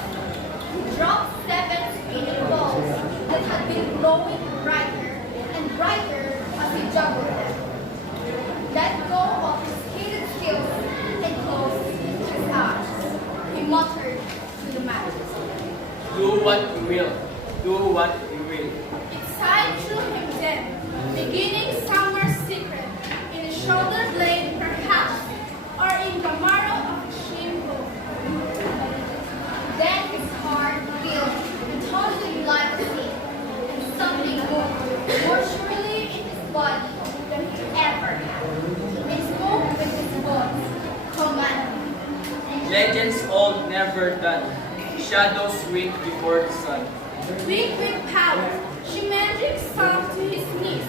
He dropped 7 spinning balls that had been glowing brighter and brighter as he juggled them. Let go of his hated skills and closed his eyes. He muttered to the magic. Do what you will. Do what you will. It sighed through him then, beginning somewhere secret, in the shoulder blade perhaps, or in the marrow of his shin bone. Then his heart filled and totally like a sea, and something moved more surely in his body than he ever had. It spoke with his voice, commanding. Legends old never done. Shadows wait before the sun. Weak with power, she magic sunk to his knees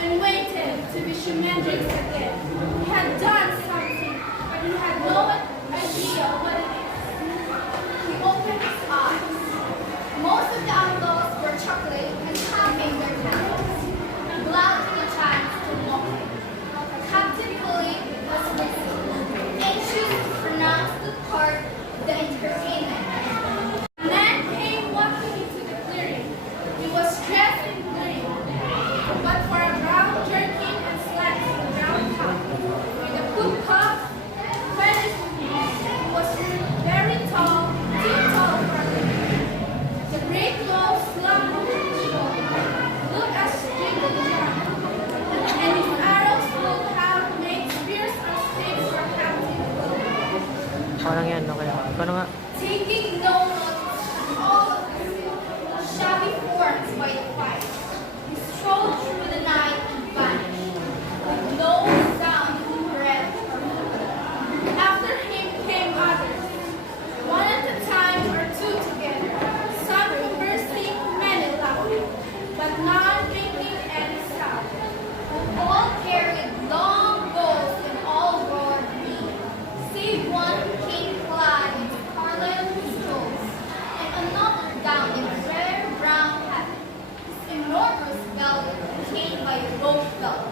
and waited to be she magic again. He had done something, but he had no idea what it is. He opened his eyes. Most of the outlaws were chuckling and tapping their tails, glad in a chance to mock him. Captain Bully was listening, anxious to pronounce the part of the entertainment. A man came walking into the clearing. He was dressed in green, but for a brown jerkin and slacks in brown top, with a good cuff, fetish he was very tall, too tall for a lady. The great bow slung over his shoulder, looked as straight as John, and his arrows would have made spears or stakes for Captain Bully. Parang yan, okay. Paano nga? Taking no notice of all of the shabby forms by the fire, he strode through the night and vanished, with no sound heard. After him came others, one at a time or two together, some conversing, many laughing, but none making any sound. All carried long bows and all wore green, save one who came clad in scarlet pistols, and another gowned in rare brown hat, his enormous belt contained by a rope belt.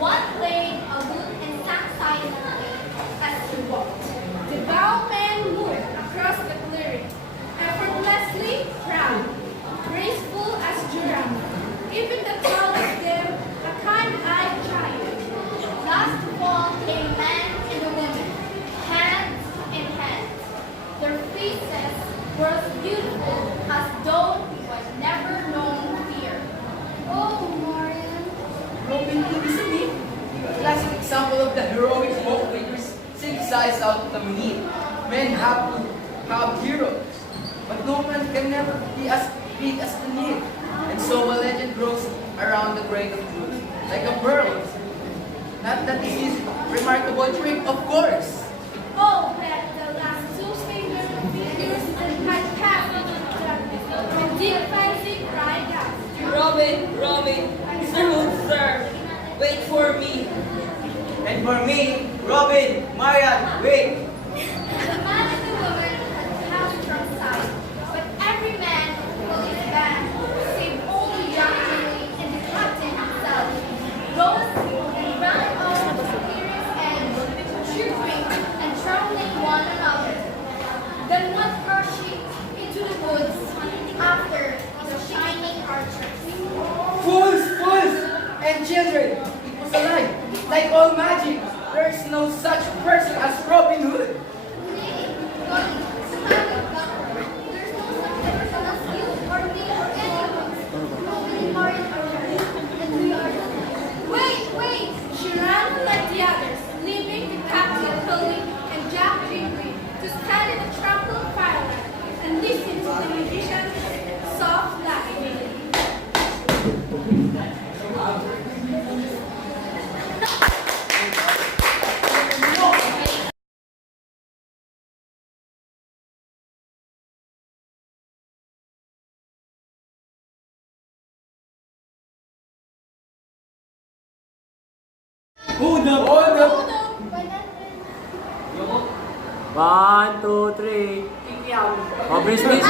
One played a lute and sat silently as he walked. The bowman moved across the clearing, effortlessly proud, graceful as giraffe. Even the tallest them, a kind-eyed giant. Last of all came man and a woman, hand in hand. Their faces were as beautiful as though he was never known fear. Oh, Maria, size out the meat. Men have to have heroes, but no man can never be as big as the need. And so a legend grows around the grave of truth, like a pearl. Not that this is remarkable trick, of course. Oh, that the last two fingers had passed and deep fancy cried out. Robin, sir, wait for me. And for me, Robin, Marian, wait. The man and the woman had passed from sight, but every man pulled his band, save only young Julie and the captain himself, rose and ran off the superior's end, shivering and trembling one another. Then went rushing into the woods after the shining archers. Fools, and children! It was alive, like all magic. There is no such person as Robin Hood. Nay, Golly, there's no such person as you or me or anyone. Nobody married archers, and we are the Wait! She ran like the others, leaving the captain Chloe and Jack Gingrey to stand in the trampled firelight and listen to the musician's soft laughing. Hold up! 1, 2, 3. Oh, bracelet.